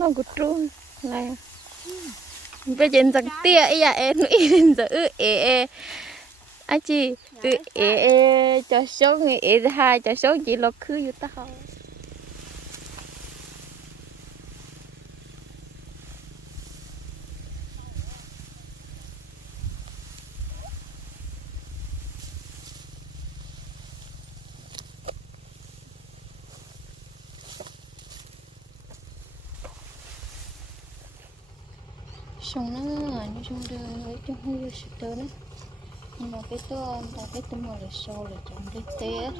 nó cút trốn này bây giờ chẳng tia ấy à em nói giờ ư ê ê à chị ư ê ê cho số người ê hai cho số chị lo khứ vô tao xong nó như xong hơi sụt tơ nhưng mà cái to ta cái tôm mà là sâu là chọn cái té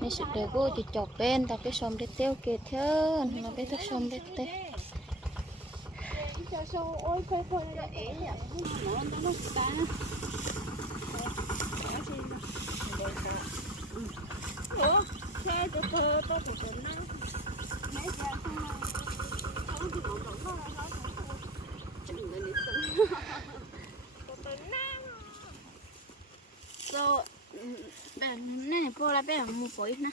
nên sự tơ cô thì chọc bên ta cái xong cái téo kia thế mà cái thức xong cái té Ủa, xe tôi năng mấy không không thì nó từ từ năng rồi bạn này cô là bé mua phổi nè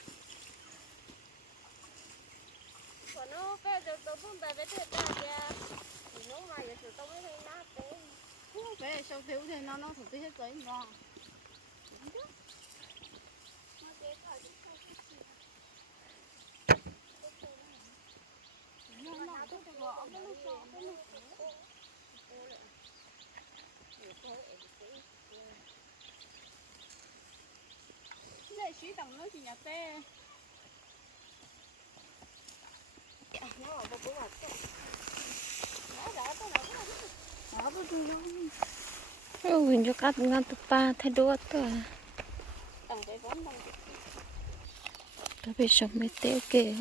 còn nó cái giờ tôi không về với thầy ta kìa nó mà giờ tôi mới thấy nát thế bé sao thiếu thì nó nó thực hết giấy ngon này suy tầng nó chỉ nhà tê. Nó ở cái mặt nó đã tới nào nó có gì đâu ôi cho cắt ngang tụt ba thay đua tơ tầng cái vốn bằng ta bị xong mới téo kia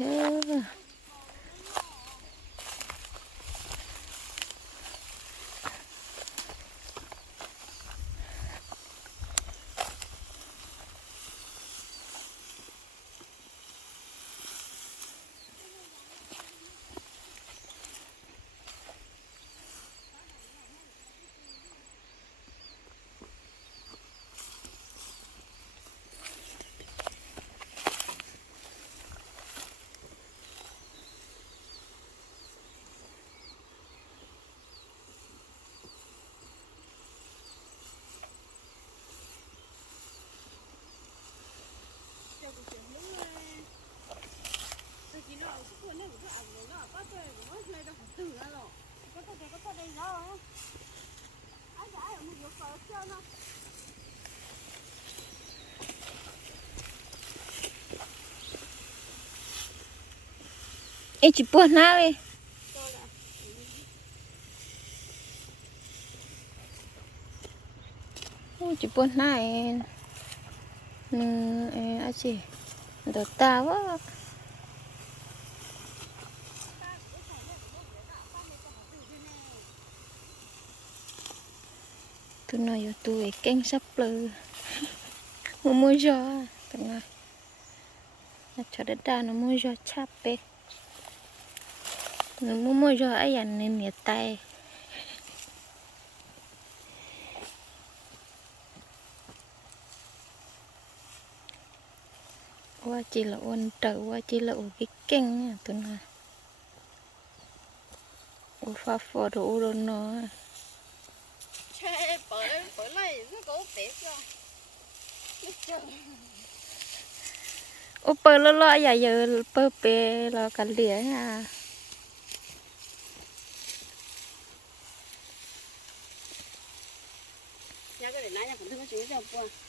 Ê chỉ buồn nào đi. Ôi chị buồn nào em. Ừ, em à chị. Đồ ta quá. Tôi nói cho tôi kênh sắp lơ Mua mua gió tụi nói. Cho đất đà nó mua gió chạp bê mua mua gió ấy dành nên nhiệt tay. Qua chỉ là ôn trở qua chỉ là cái kênh nha tụi nó. Ôn pha phò đồ ôn đồ nó chơi bởi bởi này nó có cho nó chờ ôn bơ lo lo giờ giờ bơ bê lo cả lìa nha nhà cái để nãy nhà cũng thương chú cho qua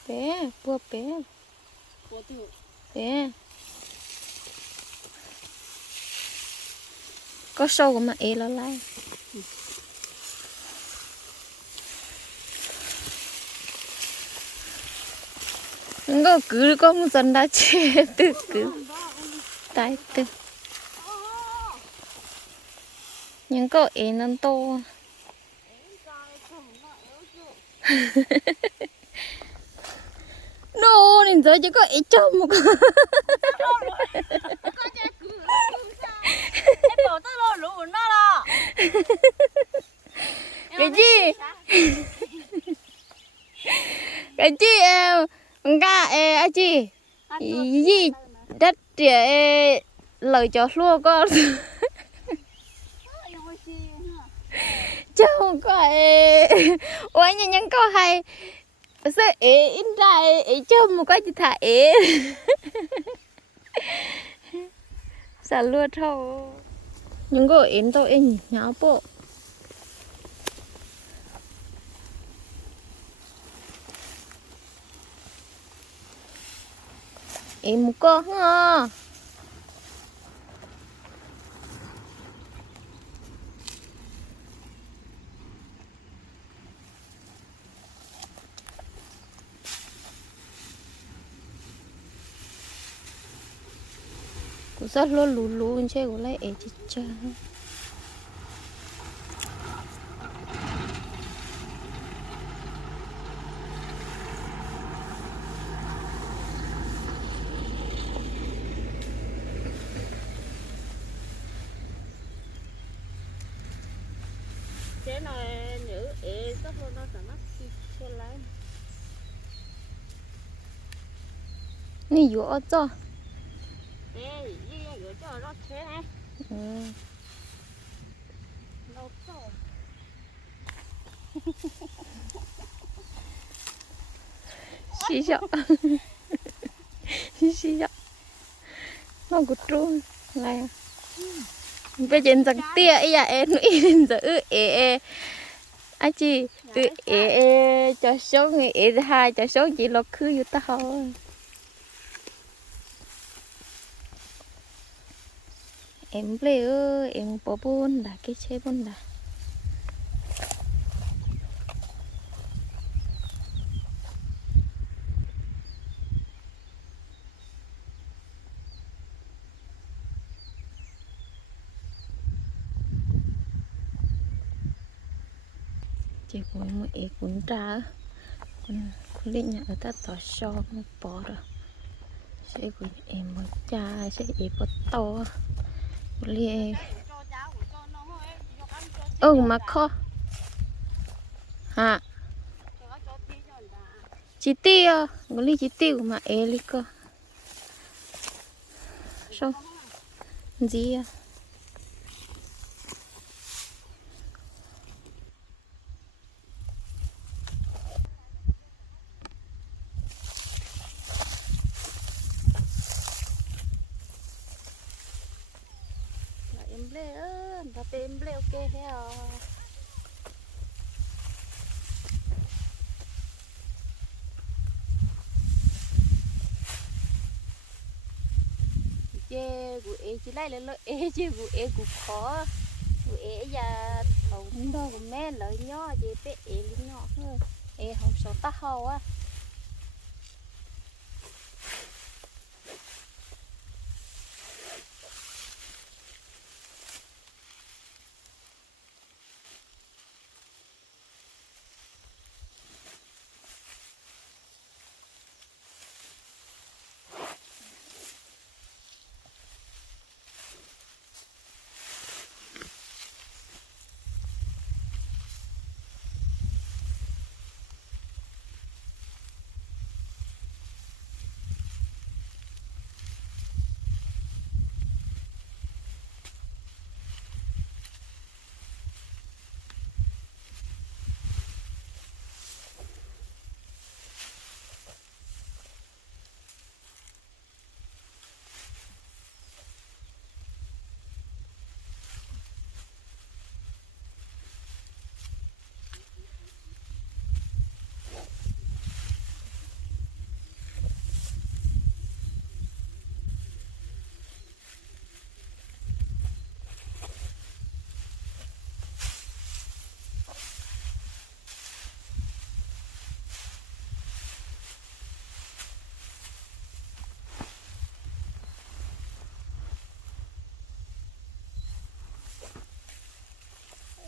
bé bua bé. Bé. Có sâu mà ế lo lại nó cứ một dân đã chết từ cứ. Tái từ nhưng có ế nó to no nên giờ chỉ có ế chồng một con. Em cái gì cái gì em? Ê à chị gì? Đất địa lời cho lúa con chồng có ê ôi nhưng nhưng có hay. Sao ê in ra ê ê chồng một cái chị thả ê sao luôn thôi. Nhưng có in tôi in nháo bộ. Em một con ha cũng rất lo lù lù chứ cũng lấy ế chết cha chế này nhớ ế tóc luôn nó sẽ mắc khi xe lái nè dũa cho ế gì nhớ cho nó chế này ừ. nó cho xí sợ. Sợ nó cụt trốn này. Bây giờ rằng tia ấy à em nghĩ giờ ư, ế ế. À chị ư, ế ế, cho số người, ế, hai, cho số chị lo khứ vô ta em ble ơi, em bỏ bún đã cái chế bún đã. Chị cũng một ít cuốn trà cuốn lên nhà ở ta tỏ cho một bò rồi. Sẽ của em một cha, sẽ ít bớt to li cho cháu của cho nó thôi cho ăn cho ừ mà kho hả cho cho tí cho người ta chị tiêu có li chị tiêu mà e li cơ sao gì à Là em ble ơ, bà tê em ble ok thế à. Chê của lại là lợi ế chứ của ế của khó. Của ế giờ thầu cũng đâu của mẹ lợi nhỏ chứ bé ế lý nhỏ. Thôi ế không sợ ta hầu á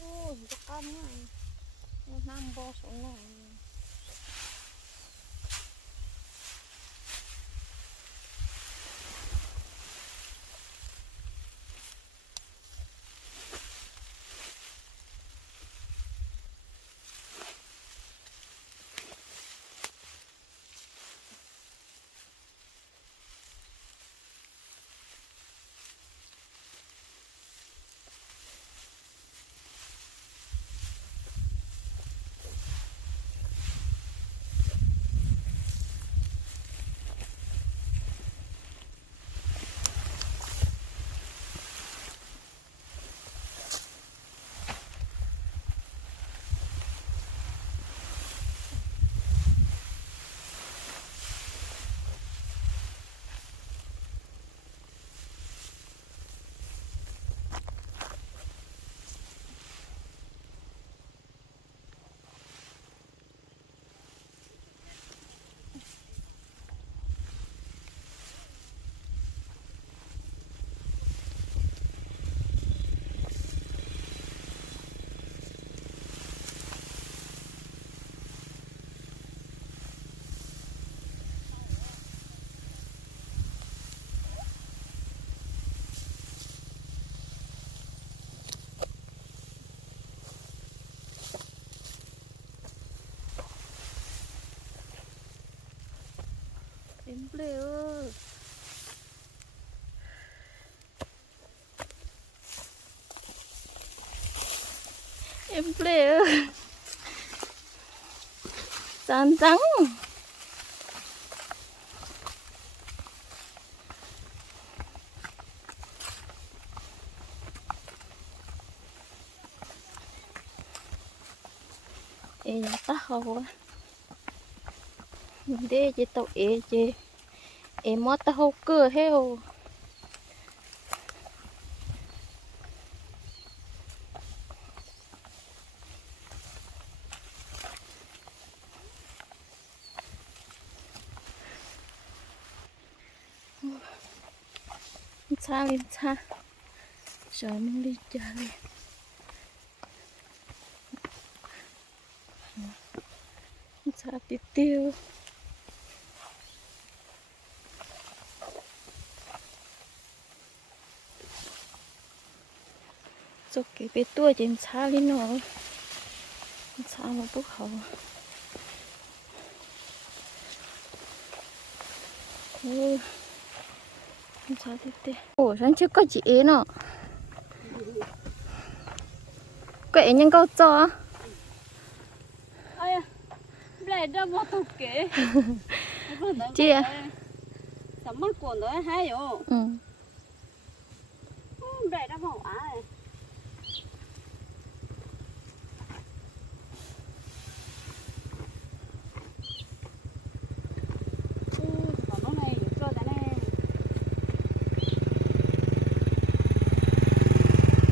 Ôi, cái con này nó nam bò xuống này em ple em ple ơi trắng ê đê chị tàu ế chị ế mót ta hô cửa heo xa lên xa sợ mình đi chơi. Xa tiếp tiêu cho cái bé tua trên xa lên nó xa một bước hậu ừ. ủa sáng trước có chị ấy nọ quậy nhân câu cho ơi lại ra một tục kế chị à sắm mắt của nó hay rồi ra một á nó này cho cái này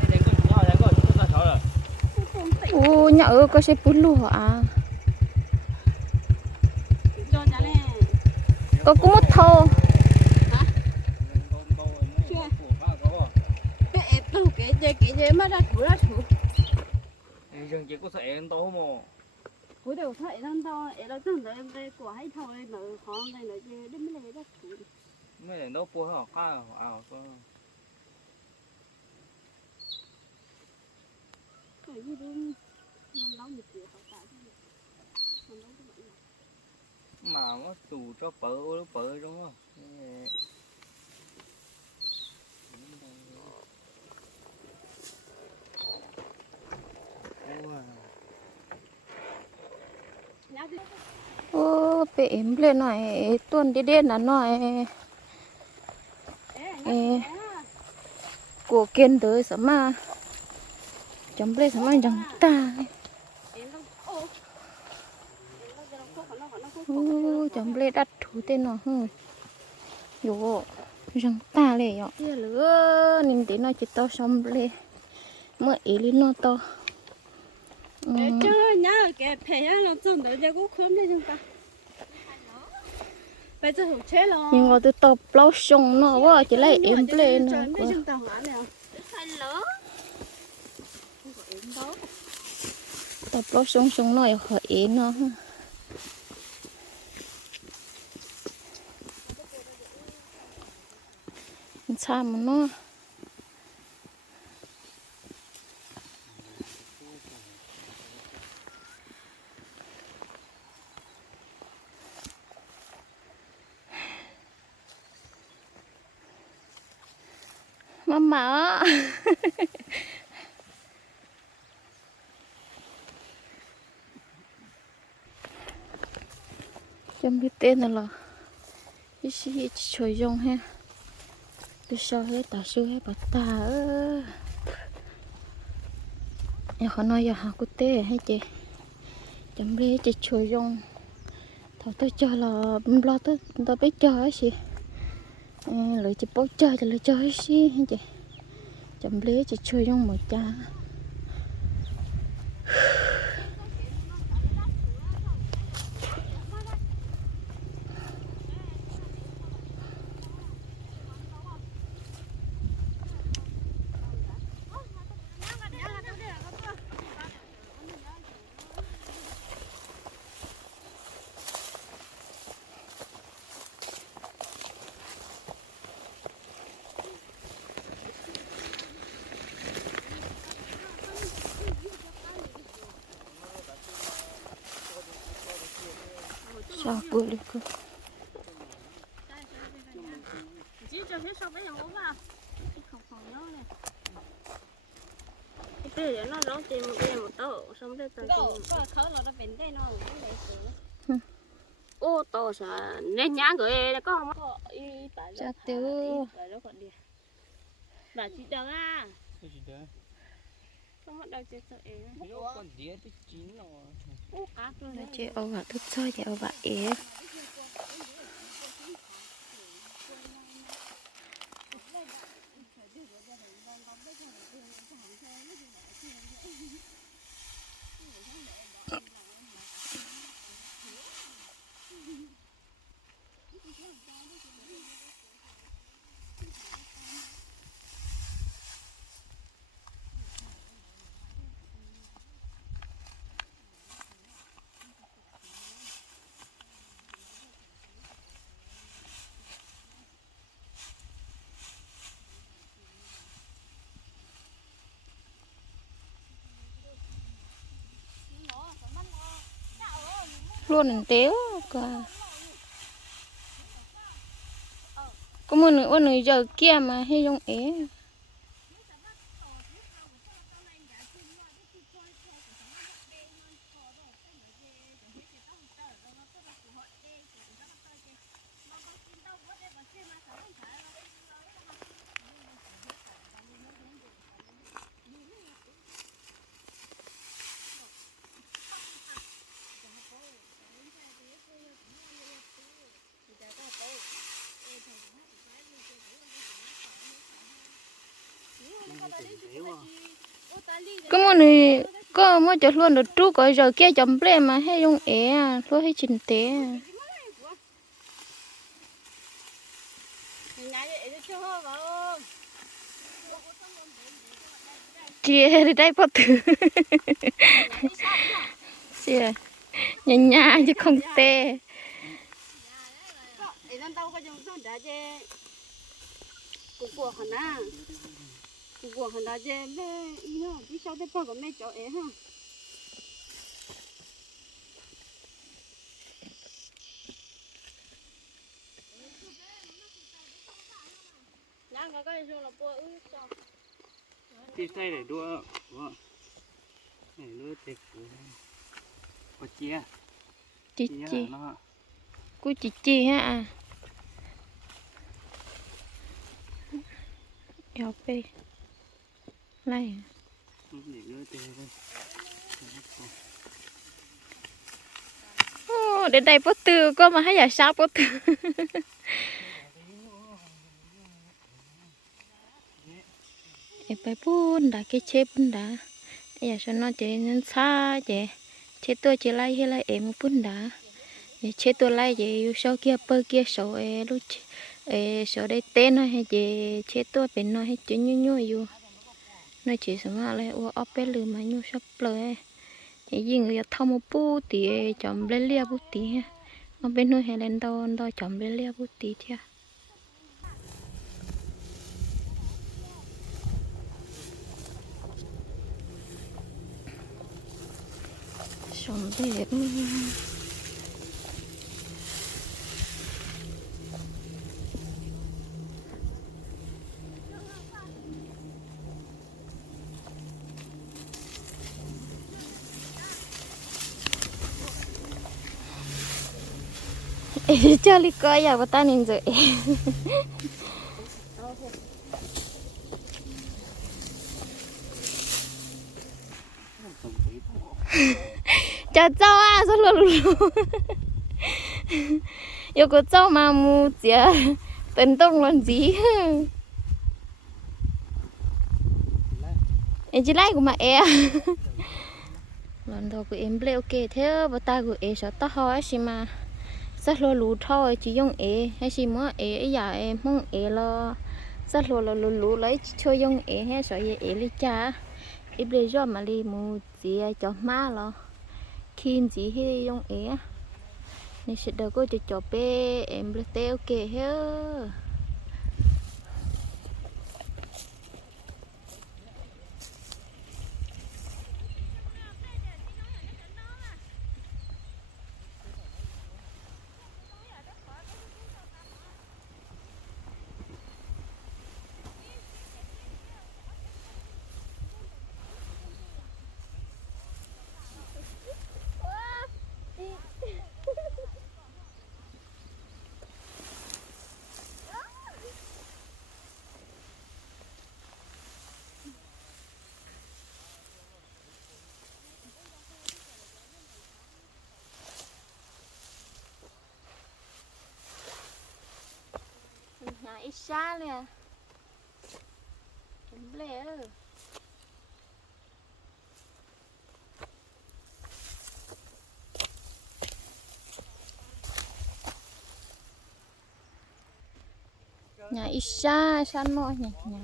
đánh con nhỏ đánh con chúng ta cháu rồi nhỡ có xe bún lúa hả? Có cũng một thô. Cái gì cái gì cái mà ra thủ ra thủ dừng chỉ có sợ em to không cuối đầu thấy nó to ép nó tưởng em đây của hay thầu đây nó khó đây nó chơi đến mấy này ra thủ nó bùa hả khai à cái gì đúng mà nó tù cho bự nó bự đúng không? Ô bé em lên nói tuần đi đen là nói của kiên tới sao mà chấm lên sao mà chẳng ta nó ô em nó ra nó nó nó nó ô chấm lên đặt thủ tên nó hừ yo chẳng ta lệ yo kia lửa nhìn tí nó chỉ to xong lên mới ý lên nó to. Ừ. chứ nhá cái phải á nó trồng được cho cũng không được chúng ta. Bây giờ hụt chết rồi nhưng mà tôi tập lâu xong nó quá chỉ lấy em lên nữa Bây chúng ta hỏa nè hello tập lâu xong xong nó khỏi em nó sao mà nó Mama. Chẳng biết tên là cái gì chơi dùng ha. Tôi sao hết ta sư hết bà ta ơ. Em khó nói giờ học cô tê hay chị. chấm biết chị chơi dùng. Thảo tôi cho là lo tôi tôi biết chơi ấy chị. lời chị bố chơi lời lấy chơi chị hay chị chậm lấy chị chơi trong một cha sao bự được cơ cái giờ nó rớt chim cái một tổ xong cái tao chim có khớ nó đã bén đây nó cũng để sửa ô tổ sợ nên nhá người có không chắc y tiêu và chị chờ à chỉ chờ không bắt đầu chơi sợ ấy nó còn đĩa tới chín rồi ô cá luôn nó đấy chơi ô vợ thức chơi luôn téo cả. Có một nửa con người giờ kia mà hay dùng é. Có luôn được trú cái giờ kia chấm ple mà, hay dùng é luôn à, hay chỉnh té kia à. thì đây bắt thử xìa nhà nhà chứ không té để nó hả na cuộc hả na chơi mẹ ý đi sau đây bao của cháu ấy ha Nhà có cái số là bùa ư cho. thì xây để đua đua để đua có chia chị chị cô chị chị ha à eo pe này. Để đến đây bố tư có mà hay là sao bố tư em phải bún đã, cái chế bún đã. Giờ cho nó chế nên xa chế chế tôi chế lại hay lại em bún đã? Chế tôi lại chế yêu sau kia, bơ kia số e lúc e đây tên nó hay chế chế tôi bên nó hay chế nhu nhu yêu nó chỉ sao mà lại ô ấp bé lừa mà nhu sắp lời thì gì người thông một bút thì chọn lên lia bút tí ha ở bên nơi hè lên đâu đâu chọn lên lia bút tí theo chọn đẹp Đi coi giờ bà ta nên rồi cho cháu à rất là lù yêu có cháu mà mu chĩa tấn công làm gì em chỉ like của mà e lần đầu của em ble ok thế bà ta của em sợ tao hỏi xí mà rất lo lú thôi chỉ dùng e hay xí mà e giờ em không e lo rất lo lo lú lú lấy chơi dùng e hay sợ gì e lấy cha em ble cho mà đi mu chỉ cho má lo khi chỉ hay dùng e nên sẽ được có cho cho bé em ble teo ok hết ít xa nè. Chấm lẹ nhà ít xa xa mọi nhà nhà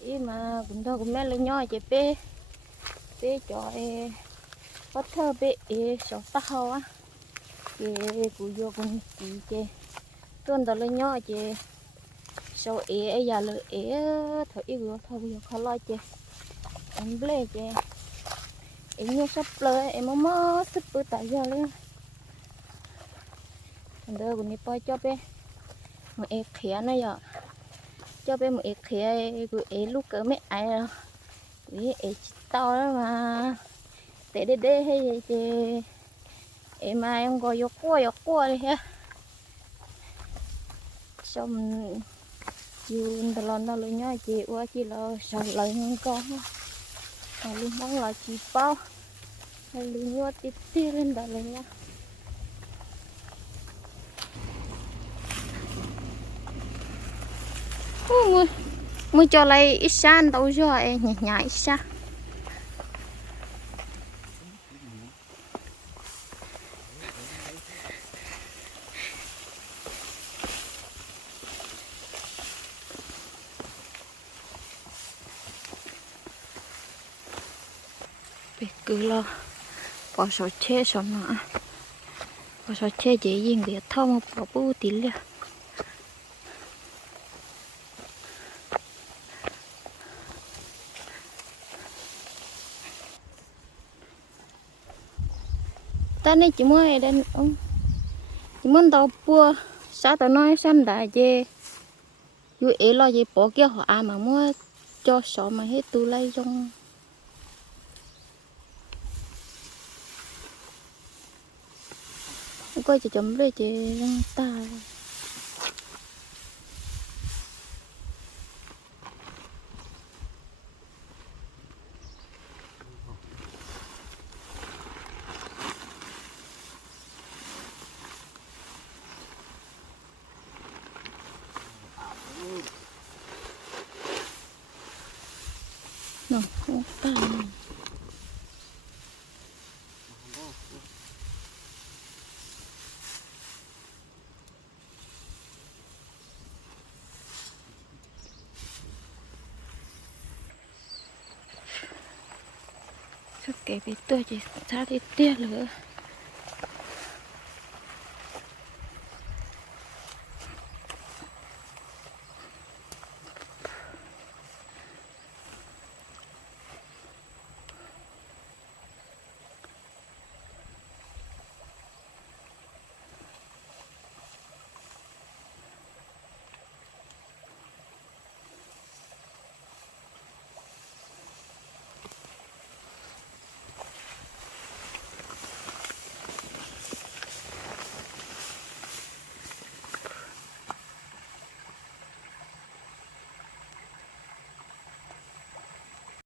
ý mà cũng thôi cũng mẹ lên nhỏ chị bê bê cho e. Có thơ bê e sợ tao á. Chị e cụ vô cũng chị chị tuần đó lên nhỏ chị. Sau e e giờ lỡ e thôi ít rồi thôi bây giờ khó lo chị. Em ble chị. Em nhớ sắp lỡ em mơ mơ sắp bữa tại giờ lên đỡ cũng đi coi cho bê mà e khía này giờ cho bé một ít khía gửi ấy lúc cỡ mẹ ai rồi vì ấy to đó mà. Tệ đê đê hay gì chứ? Em mà em gọi vô cua vô cua đi ha. Xong chiều tao lần tao luôn nhá chị qua chị lo sợ lời ngon con mà luôn mong là chị bao. Hay luôn nhua tiếp tiếp lên tao lấy nhá Mui. Mui cho lấy ít san đâu rồi nhẹ nhẹ ít sa cứ lo. Bỏ sọ che sọ nọ. Bỏ sọ che dễ dàng để mà bỏ bù tí liền ta này, chỉ muốn đến ông chỉ muốn tàu bua, sao tao nói xăm đại dê dù ấy lo gì bỏ kia, họ à mà mua cho sọ mà hết tu lấy trong coi chỉ chấm đây chỉ ta nó không ta cái bị tôi chỉ sao đi tia nữa